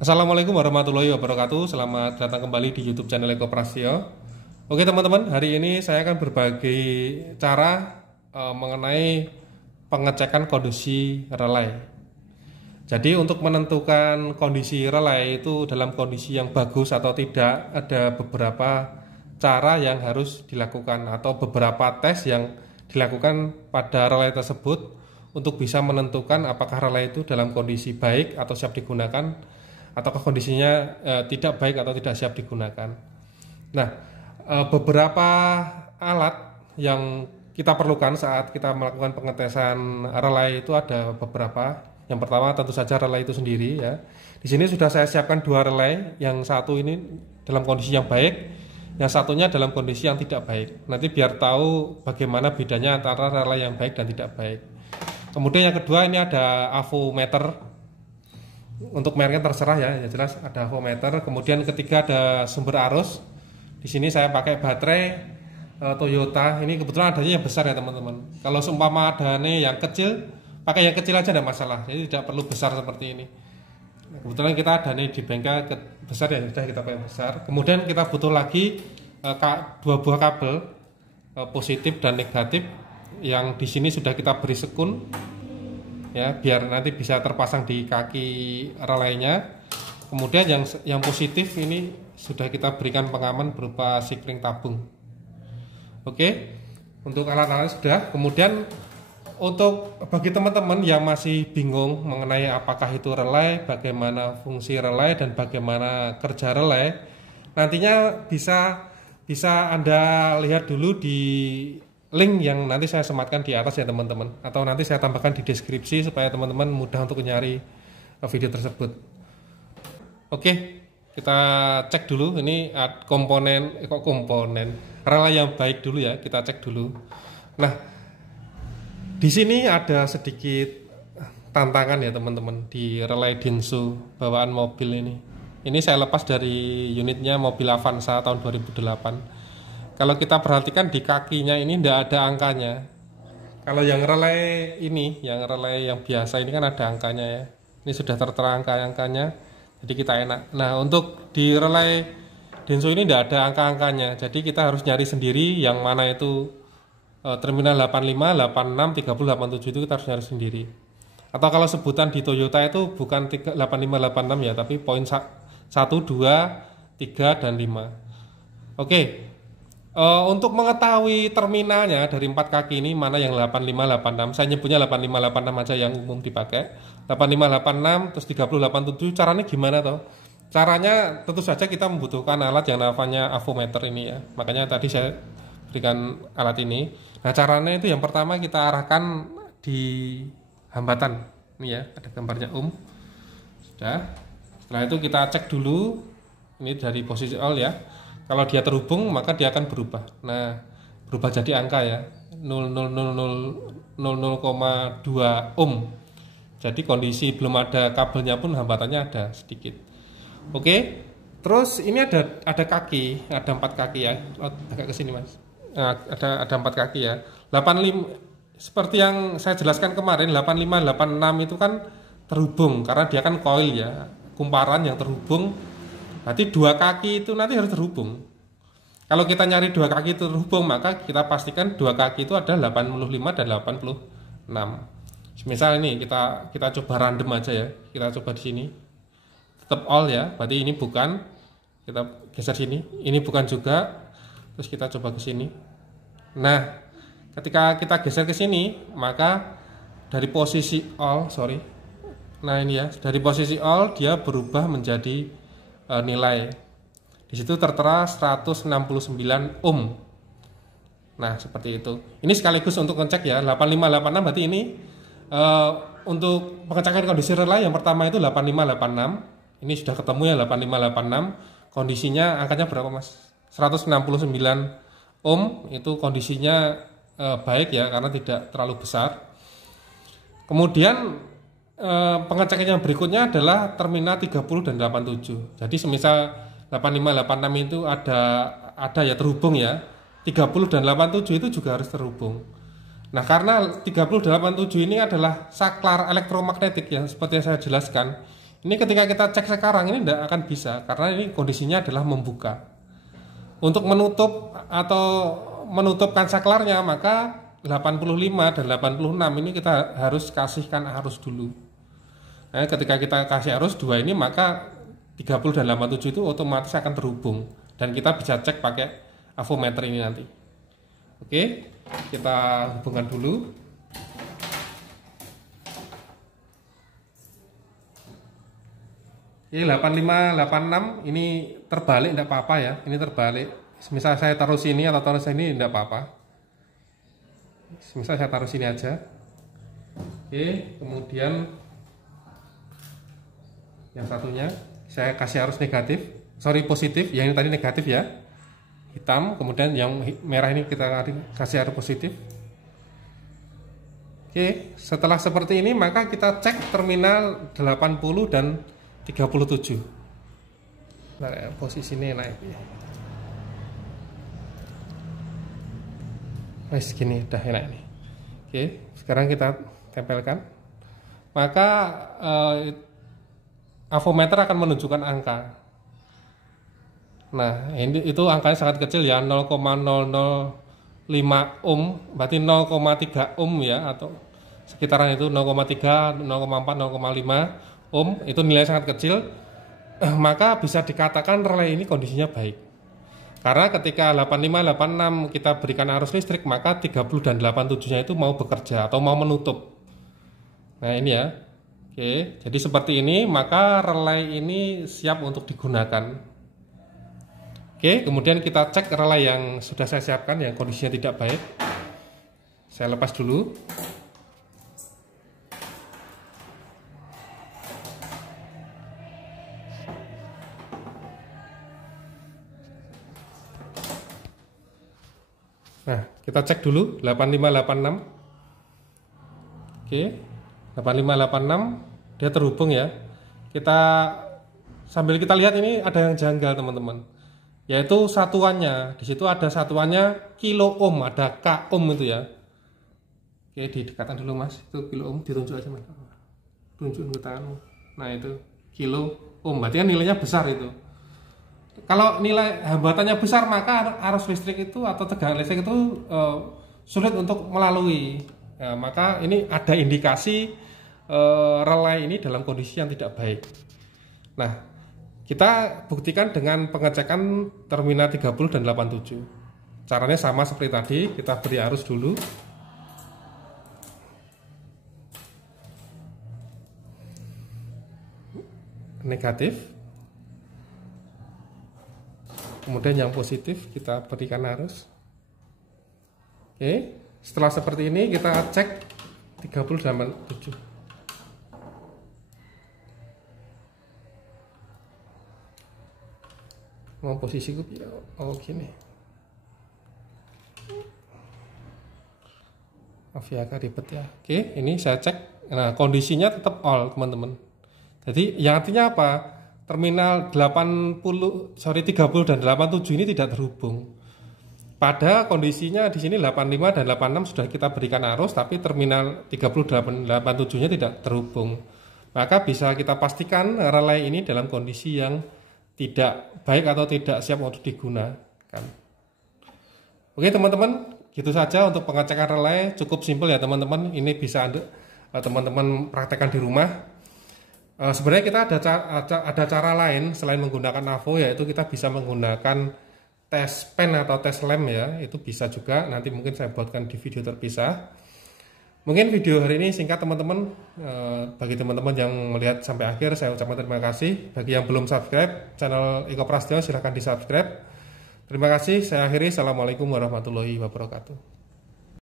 Assalamualaikum warahmatullahi wabarakatuh. Selamat datang kembali di YouTube channel Eko Prasetyo. Oke teman-teman, hari ini saya akan berbagi cara mengenai pengecekan kondisi relay. Jadi untuk menentukan kondisi relay itu dalam kondisi yang bagus atau tidak, ada beberapa cara yang harus dilakukan atau beberapa tes yang dilakukan pada relay tersebut untuk bisa menentukan apakah relay itu dalam kondisi baik atau siap digunakan, ataukah kondisinya tidak baik atau tidak siap digunakan. Nah, beberapa alat yang kita perlukan saat kita melakukan pengetesan relay itu ada beberapa. Yang pertama tentu saja relay itu sendiri ya. Di sini sudah saya siapkan dua relay, yang satu ini dalam kondisi yang baik, yang satunya dalam kondisi yang tidak baik. Nanti biar tahu bagaimana bedanya antara relay yang baik dan tidak baik. Kemudian yang kedua ini ada avometer. Untuk mereknya terserah ya, jelas ada avometer. Kemudian ketiga ada sumber arus. Di sini saya pakai baterai Toyota. Ini kebetulan adanya yang besar ya teman-teman. Kalau seumpama adanya yang kecil, pakai yang kecil aja tidak masalah. Jadi tidak perlu besar seperti ini. Kebetulan kita adanya di bengkel besar ya, sudah kita pakai besar. Kemudian kita butuh lagi dua buah kabel positif dan negatif, yang di sini sudah kita beri sekun ya, biar nanti bisa terpasang di kaki relaynya. Kemudian yang positif ini sudah kita berikan pengaman berupa sikring tabung. Oke, untuk alat-alat sudah. Kemudian untuk bagi teman-teman yang masih bingung mengenai apakah itu relay, bagaimana fungsi relay dan bagaimana kerja relay, nantinya bisa Anda lihat dulu di link yang nanti saya sematkan di atas ya teman-teman, atau nanti saya tambahkan di deskripsi supaya teman-teman mudah untuk mencari video tersebut. Oke, kita cek dulu ini komponen relay yang baik dulu ya, kita cek dulu. Nah, di sini ada sedikit tantangan ya teman-teman di relay Denso bawaan mobil ini. Ini saya lepas dari unitnya mobil Avanza tahun 2008. Kalau kita perhatikan di kakinya ini tidak ada angkanya. Kalau yang relay ini, yang relay yang biasa ini kan ada angkanya ya. Ini sudah tertera angkanya, jadi kita enak. Nah, untuk di relay Denso ini tidak ada angka-angkanya. Jadi kita harus nyari sendiri yang mana itu terminal 85, 86, 30, 87 itu kita harus nyari sendiri. Atau kalau sebutan di Toyota itu bukan 85, 86 ya, tapi poin 1, 2, 3, dan 5. Oke. Untuk mengetahui terminalnya dari 4 kaki ini mana yang 85, 86, saya nyebutnya 85, 86 aja yang umum dipakai. 85, 86 terus 30, 87, caranya gimana toh? Caranya tentu saja kita membutuhkan alat yang namanya avometer ini ya. Makanya tadi saya berikan alat ini. Nah, caranya itu yang pertama kita arahkan di hambatan. Ini ya, ada gambarnya Sudah. Setelah itu kita cek dulu ini dari posisi all ya. Kalau dia terhubung maka dia akan berubah. Nah, berubah jadi angka ya, 0,00000,0,2 ohm. Jadi kondisi belum ada kabelnya pun hambatannya ada sedikit. Oke. Terus ini ada kaki, ada 4 kaki ya. Agak ke sini Mas. Nah, ada 4 kaki ya. 85 seperti yang saya jelaskan kemarin, 85, 86 itu kan terhubung karena dia kan coil ya, kumparan yang terhubung. Berarti 2 kaki itu nanti harus terhubung. Kalau kita nyari 2 kaki itu terhubung, maka kita pastikan 2 kaki itu ada 85 dan 86. Misal ini kita coba random aja ya. Kita coba di sini. Tetap all ya. Berarti ini bukan. Kita geser sini. Ini bukan juga. Terus kita coba ke sini. Nah, ketika kita geser ke sini, maka dari posisi all, Nah, ini ya, dari posisi all dia berubah menjadi nilai. Di situ tertera 169 ohm. Nah, seperti itu. Ini sekaligus untuk ngecek ya, 85, 86 berarti ini untuk pengecekan kondisi relay yang pertama itu 85, 86. Ini sudah ketemu ya 85, 86. Kondisinya angkanya berapa Mas? 169 ohm, itu kondisinya baik ya karena tidak terlalu besar. Kemudian pengecekan yang berikutnya adalah terminal 30 dan 87. Jadi semisal 85, 86 itu ada ya terhubung ya. 30 dan 87 itu juga harus terhubung. Nah, karena 30 dan 87 ini adalah saklar elektromagnetik yang seperti yang saya jelaskan. Ini ketika kita cek sekarang ini tidak akan bisa karena ini kondisinya adalah membuka. Untuk menutup atau menutupkan saklarnya maka 85 dan 86 ini kita harus kasihkan arus dulu. Nah, ketika kita kasih arus 2 ini maka 30 dan 87 itu otomatis akan terhubung dan kita bisa cek pakai avometer ini nanti. Oke, kita hubungkan dulu. Ini 8586 ini terbalik tidak apa-apa ya. Ini terbalik. Misal saya taruh sini atau taruh sini tidak apa-apa. Misal saya taruh sini aja. Oke, kemudian yang satunya saya kasih arus negatif, positif. Yang ini tadi negatif ya, hitam. Kemudian yang merah ini kita kasih arus positif. Oke, setelah seperti ini maka kita cek terminal 80 dan 37. Nah, posisinya naik ya. Segini udah enak ini. Oke, sekarang kita tempelkan. Maka avometer akan menunjukkan angka. Nah, itu angkanya sangat kecil ya, 0,005 ohm, berarti 0,3 ohm ya, atau sekitaran itu 0,3, 0,4, 0,5 ohm, itu nilai sangat kecil. Maka bisa dikatakan relay ini kondisinya baik. Karena ketika 8586 kita berikan arus listrik, maka 30 dan 87-nya itu mau bekerja atau mau menutup. Nah, ini ya. Oke, jadi seperti ini, maka relay ini siap untuk digunakan. Oke, kemudian kita cek relay yang sudah saya siapkan yang kondisinya tidak baik. Saya lepas dulu. Nah, kita cek dulu 8586. Oke, 8586 dia terhubung ya. Sambil kita lihat ini ada yang janggal teman-teman. Yaitu satuannya. Di situ ada satuannya kilo ohm, ada K ohm itu ya. Oke, didekatkan dulu Mas. Itu kilo ohm, ditunjuk aja Mas. Tunjuk ke tanganmu. Nah, itu kilo ohm. Berarti kan nilainya besar itu. Kalau nilai hambatannya besar maka arus listrik itu atau tegangan listrik itu sulit untuk melalui. Nah, maka ini ada indikasi relay ini dalam kondisi yang tidak baik. Nah, kita buktikan dengan pengecekan terminal 30 dan 87. Caranya sama seperti tadi, kita beri arus dulu. Negatif. Kemudian yang positif kita berikan arus. Oke, setelah seperti ini kita cek 30 dan 87. Mau posisi ya, gini. Maaf ya, agak ribet ya. Oke, ini saya cek. Nah, kondisinya tetap all teman-teman. Jadi yang artinya apa? Terminal 30 dan 87 ini tidak terhubung. Pada kondisinya di sini 85 dan 86 sudah kita berikan arus, tapi terminal 30 dan 87-nya tidak terhubung. Maka bisa kita pastikan relay ini dalam kondisi yang tidak baik atau tidak siap untuk digunakan. Oke teman-teman, gitu saja untuk pengecekan relay. Cukup simpel ya teman-teman. Ini bisa teman-teman praktekkan di rumah. Sebenarnya kita ada cara lain selain menggunakan AVO, yaitu kita bisa menggunakan tes pen atau tes lem ya, itu bisa juga. Nanti mungkin saya buatkan di video terpisah. Mungkin video hari ini singkat teman-teman. Bagi teman-teman yang melihat sampai akhir saya ucapkan terima kasih. Bagi yang belum subscribe channel Eko Prasetyo silahkan di subscribe. Terima kasih, saya akhiri. Assalamualaikum warahmatullahi wabarakatuh.